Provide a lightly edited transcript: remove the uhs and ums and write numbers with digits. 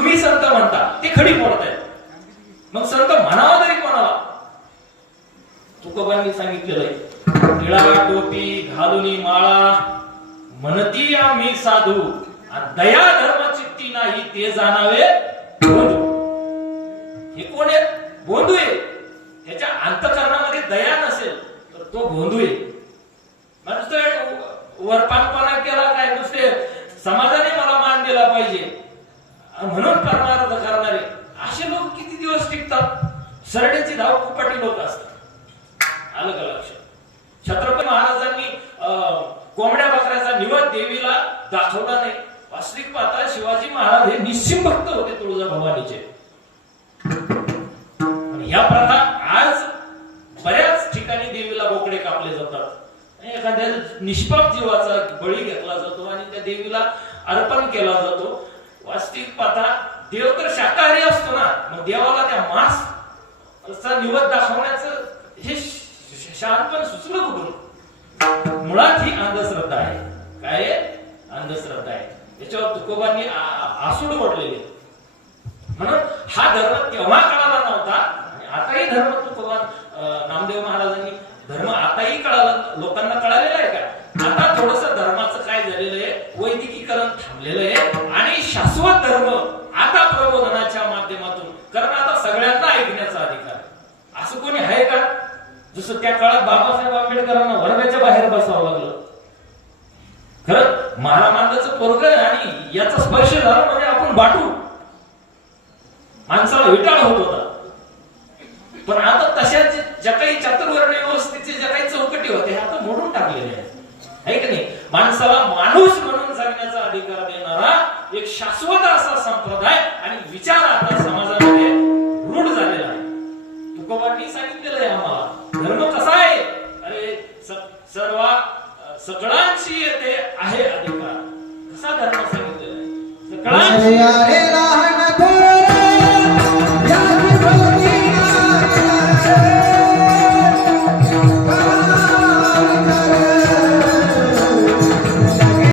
तुम्ही संत म्हणता ते खडी फोडताय. मग संत म्हणावा तरी कोणाला? तुकोबांनी सांगितलेलं आहे, टिळा टोपी घालुनी माळा म्हणती आम्ही साधू, दया धर्म चित्ती नाही ते जाणावे बोंधू. हे कोण आहे? बोंधू आहे. त्याच्या अंतःकरणामध्ये दया नसेल तर तो बोंधू आहे. नुसते वरपानपणा केला काय, नुसते समाजाने मला मान दिला पाहिजे म्हणून परमार्थ करणारे असे लोक किती दिवस टिकतात? सरडेची धाव कुपाटी लोक असतात. आलं का लक्षात? छत्रपती महाराजांनी कोंबड्या बकऱ्याचा निवद देवीला दाखवला नाही. वास्तविक पाहता शिवाजी महाराज हे निश्चिम भक्त होते तुळजाभवानीचे. ह्या प्रथा आज बऱ्याच ठिकाणी देवीला बोकडे कापले जातात. एखाद्या निष्पाप जीवाचा बळी घेतला जातो आणि त्या देवीला अर्पण केला जातो. वास्तविक पाहता देव तर शाकाहारी असतो ना, मग देवाला त्या मांसाचा निवद दाखवण्याचं हे शहाणपण सुचलं कुठून? मुळात ही अंधश्रद्धा आहे. काय अंधश्रद्धा आहे. त्याच्यावर तुकोबांनी आसूड ओढलेले. म्हणून हा धर्म तेव्हा कळाला नव्हता आणि आताही धर्म तुकोबान नामदेव महाराजांनी धर्म आताही कळाला, लोकांना कळालेला आहे का? आता थोडस धर्माचं काय झालेलं आहे, वैदिकीकरण थांबलेलं आहे आणि शाश्वत धर्म आता प्रबोधनाच्या माध्यमातून, कारण आता सगळ्यांना ऐकण्याचा अधिकार. असं कोणी आहे का? जसं त्या काळात बाबासाहेब आंबेडकरांना वर्गाच्या बाहेर बसावं लागलं. खरं महारामांचं पोरग आणि याचा स्पर्श झाला म्हणजे आपण बाटू, माणसाला विटाळ होत होता. पण आता तशा ज्या काही चातुर्वर्ण व्यवस्थेचे ज्या काही चौकटी होते आता मोडून टाकलेले आहेत, आहे की नाही? माणसाला माणूस म्हणून जगण्याचा अधिकार देणारा एक शाश्वत असा संप्रदाय आणि विचार आता समाजामध्ये रूढ झालेला आहे. तुकोबांनी सांगितलेलं आहे आम्हाला धर्म कसा आहे. अरे सर्व सगळ्यांशी येते आहे अधिकार. कसा धर्म सांगितलेला आहे? सगळ्यांशी